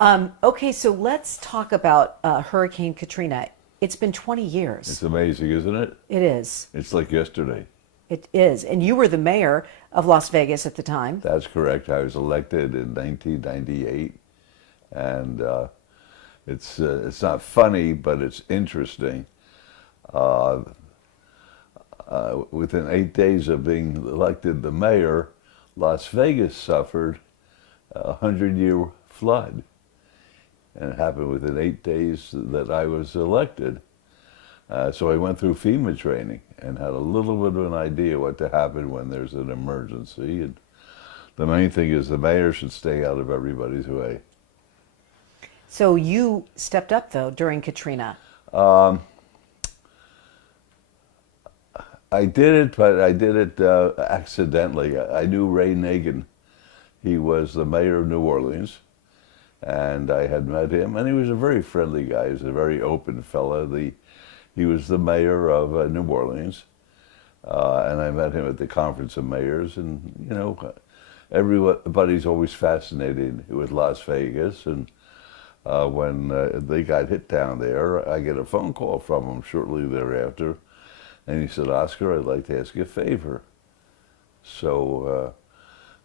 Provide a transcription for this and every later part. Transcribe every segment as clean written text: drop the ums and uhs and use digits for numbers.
Okay, so let's talk about Hurricane Katrina. It's been 20 It's years. amazing, isn't it? It is. It's like yesterday. It is. And you were the mayor of Las Vegas at the time. That's correct. I was elected in 1998, and it's not funny, but it's interesting. Uh, Within 8 days of being elected the mayor, Las Vegas suffered a 100-year flood, and it happened within 8 days that I was elected. So I went through FEMA training and had a little bit of an idea what to happen when there's an emergency. And the main thing is the mayor should stay out of everybody's way. So you stepped up, though, during Katrina. I did it, but I did it accidentally. I knew Ray Nagin. He was the mayor of New Orleans, and I had met him, and he was a very friendly guy. He was a very open fella. He was the mayor of New Orleans, and I met him at the Conference of Mayors, and everybody's always fascinated with Las Vegas, and when they got hit down there, I get a phone call from him shortly thereafter, and he said, "Oscar, I'd like to ask you a favor." So,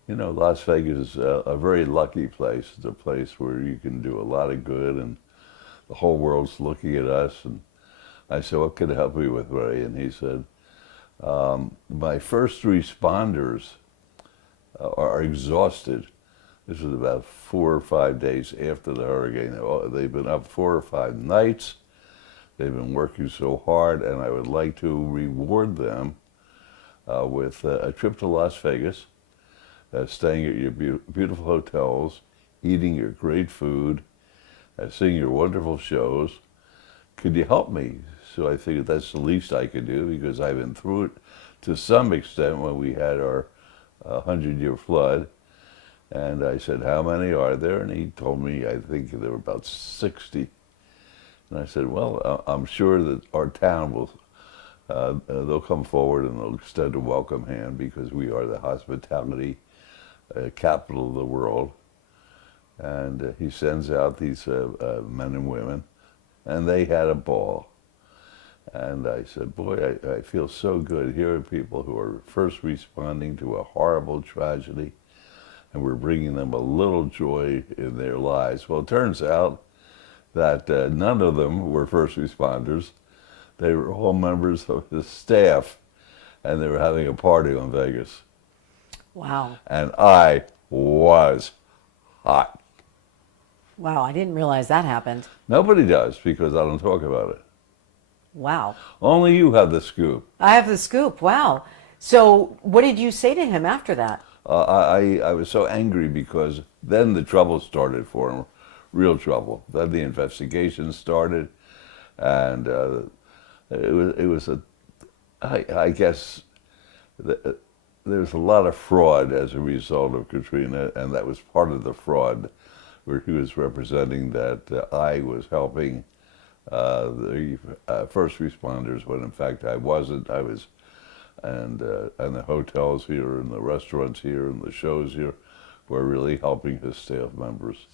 Las Vegas is a very lucky place. It's a place where you can do a lot of good, and the whole world's looking at us. And I said, "What can I help you with, Ray?" And he said, "My first responders are exhausted." This was about 4 or 5 days after the hurricane. They've been up 4 or 5 nights. They've been working so hard, and I would like to reward them with a trip to Las Vegas, staying at your beautiful hotels, eating your great food, seeing your wonderful shows. Could you help me? So I figured that's the least I could do, because I've been through it to some extent when we had our 100-year flood. And I said, "How many are there?" And he told me, I think there were about 60. And I said, "Well, I'm sure that our town will, they'll come forward and they'll extend a welcome hand, because we are the hospitality capital of the world." And he sends out these men and women, and they had a ball. And I said, "Boy, I feel so good. Here are people who are first responding to a horrible tragedy, and we're bringing them a little joy in their lives." Well, it turns out that none of them were first responders. They were all members of the staff, and they were having a party in Vegas. Wow. And I was hot. Wow, I didn't realize that happened. Nobody does, because I don't talk about it. Wow. Only you have the scoop. I have the scoop. Wow. So what did you say to him after that? I was so angry, because then the trouble started for him, real trouble. Then the investigation started, and it was I guess there's a lot of fraud as a result of Katrina, and that was part of the fraud, where he was representing that I was helping the first responders, when in fact I wasn't. I was, and the hotels here, and the restaurants here, and the shows here were really helping his staff members.